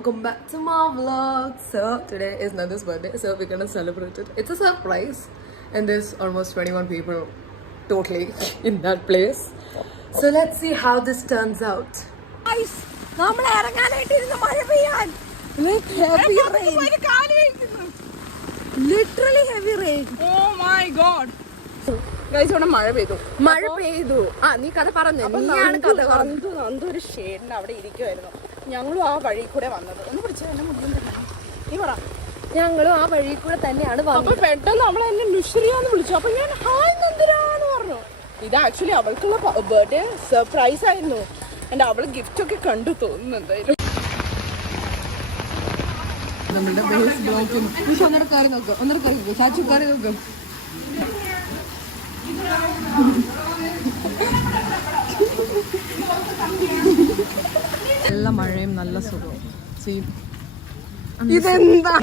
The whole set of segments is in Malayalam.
welcome back to my vlog. So today is Nanda's birthday, so we're gonna celebrate it. It's a surprise, and there's almost 21 people totally in that place. So let's see how this turns out. Guys, നമ്മൾ ഇറങ്ങാനായിട്ടിരുന്ന മഴ പെയ്യാൻ. Like heavy rain. Literally heavy rain. Oh my god. Guys, ഇവിടെ മഴ പെയ്തു. നീ കഥ പറഞ്ഞു. നീയാണ് കഥ പറഞ്ഞു. നന്ദൊരു ഷേഡിന് അവിടെ ഇരിക്കുമായിരുന്നു. ഞങ്ങളും ആ വഴി കൂടെ വന്നത്. ഒന്ന് പിടിച്ചാൽ എന്നെ മുഴുവൻ നീ പറ. ഞങ്ങളും ആ വഴി കൂടെ തന്നെയാണ് വന്നത്. അപ്പൊ പെട്ടെന്ന് നമ്മൾ എന്നെ നുഷ്രിയാന്ന് വിളിച്ചു. അപ്പൊ ഞാൻ ഹായ് നന്ദിരാന്ന് പറഞ്ഞു. ഇത് ആക്ച്വലി അവൾക്കുള്ള ബർത്ത്ഡേ സർപ്രൈസ് ആയിരുന്നു. എന്റെ അവള് ഗിഫ്റ്റ് ഒക്കെ കണ്ടു തോന്നുന്നു എന്തായാലും. നമ്മുടെ ബേസ് ബ്ലോക്കും ഒന്നര കയറി നോക്കും. ചാച്ചു കയറി നോക്കും. നല്ല മഴയും നല്ല സുഖവും. ഇതെന്താ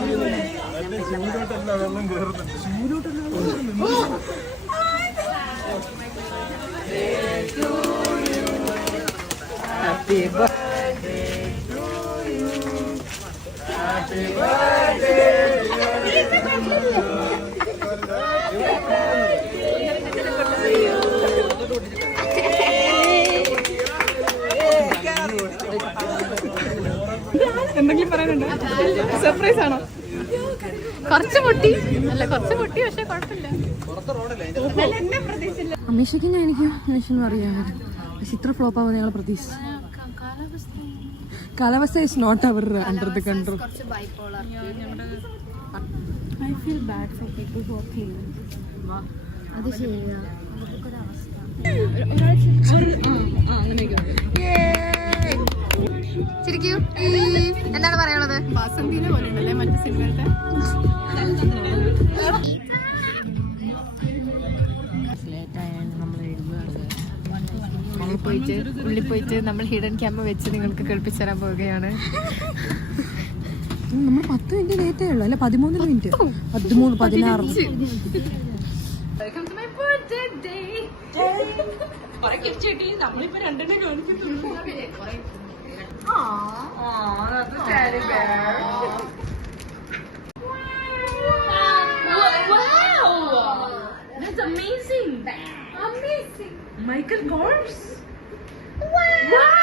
happy birthday to you, happy birthday. എന്തെങ്കിലും പറയാനുണ്ടോ? സർപ്രൈസ് ആണോ? കുറച്ച് പൊട്ടി പക്ഷെ കുഴപ്പമില്ല. അമീഷയ്ക്ക് എനിക്കും അറിയാം. പക്ഷെ ഇത്ര ഫ്ലോപ്പ് ആവുന്ന ഞങ്ങൾ പ്രതീക്ഷിച്ചു. കാലാവസ്ഥ is not our under the control. I feel bad for people who are clean. അത് ശരിയാ. എന്താണ് പറയാനുള്ളത്? വാസന്തിനെ പോലെ ഉണ്ടല്ലേ മറ്റു സിനിമയുടെ. ഉള്ളിൽ പോയിട്ട് നമ്മൾ ഹിഡൻ ക്യാമറ വെച്ച് നിങ്ങൾക്ക് കേൾപ്പിച്ചു തരാൻ പോവുകയാണ്. നമ്മൾ 10 മിനിറ്റ് ലേറ്റേ ഉള്ളു അല്ലെ? 13 മിനിറ്റ് 13 16. നമ്മളിപ്പോ രണ്ടെണ്ണം കാണിക്കുന്നു. That's amazing. Michael Kors. Wow.